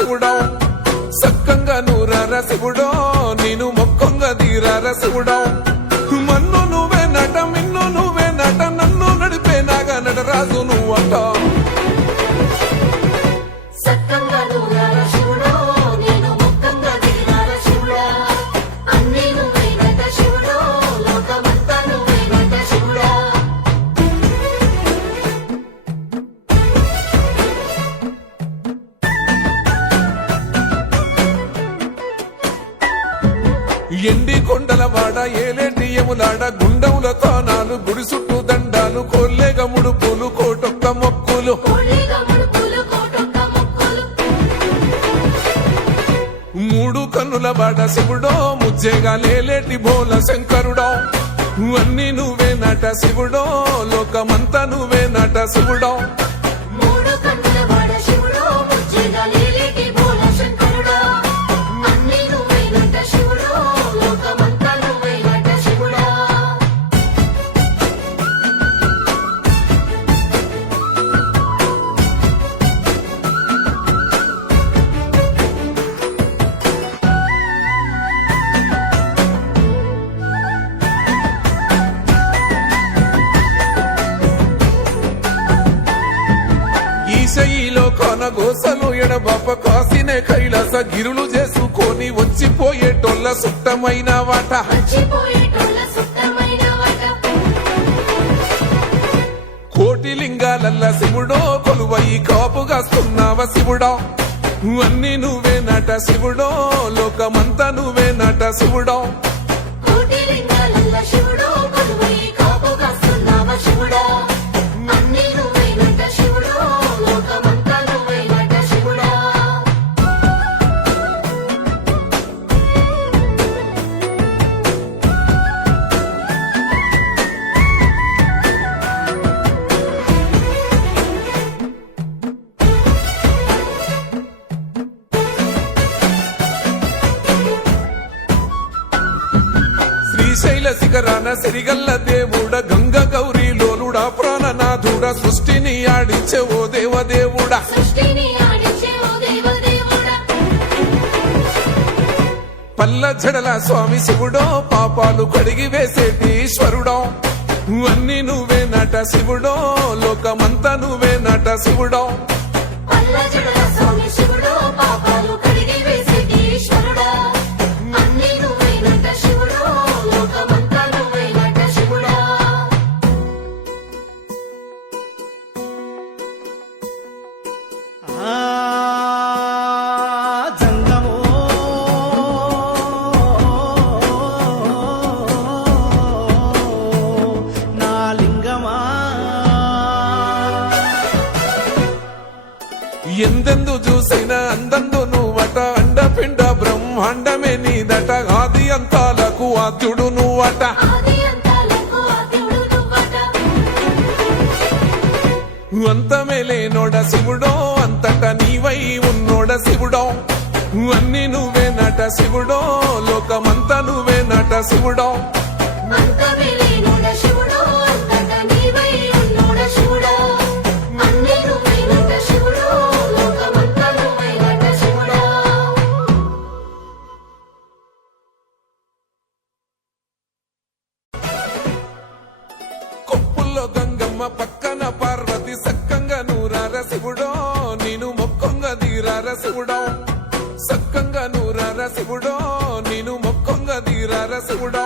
శివుడో సక్కంగా నూరార శివుడో నేను మొక్కంగా తీరార శివుడో మన్ను నువ్వే నట మిన్ను నువ్వే నట నన్ను నడిపే నాగా నటరాజు నువ్వట ఎండి కొండల వాడ ఏలేటి యములాడ గుండముల తానాలు గుడి చుట్టూ దండాలు కోల్లేగ ముడుపులు కోటొక్క మొక్కులు మూడు కన్నుల వాడ శివుడో ముజ్జేగా లేలేటి బోల శంకరుడో అన్ని నువ్వే నట శివుడో లోకమంతా నువ్వే నట శివుడో ఈశయిలో కొన గోసలు ఎడబాప కాసినే కైలాస గిరులు చేసుకొని వచ్చిపోయేటోళ్ళ సుట్టమైన వాట కోటి లింగాలల్ల శివుడో కొలువై కాపుగాస్తున్నావ శివుడో అన్ని నువ్వే నట శివుడో లోకమంతా నువ్వే నట శివుడో శ్రీశైల శిఖరాన సిరిగల్ల దేవుడ గంగ గౌరీ లోలుడా ప్రాణనాథుడ సృష్టిని ఆడించే ఓ దేవదేవుడా పల్ల జడల స్వామి శివుడో పాపాలు కడిగి వేసేటి ఈశ్వరుడో అన్ని నువ్వే నట శివుడో లోకమంతా నువ్వే నట శివుడో ఎందెందు చూసిన అందందు నువ్వట అండపిండ బ్రహ్మాండమే నీదట ఆది అంతాలకు ఆద్యుడు నువ్వట అంతమే లేనోడ శివుడో అంతట నీవై ఉన్నోడ శివుడో అన్ని నువ్వే నట శివుడో లోకమంతా నువ్వే నట శివుడో గంగమ్మ పక్కన పార్వతి సక్కంగా నూరార శివుడో నేను మొక్కంగా తీరార శివుడో సక్కంగా నూరార శివుడో నేను మొక్కంగా తీరార శివుడో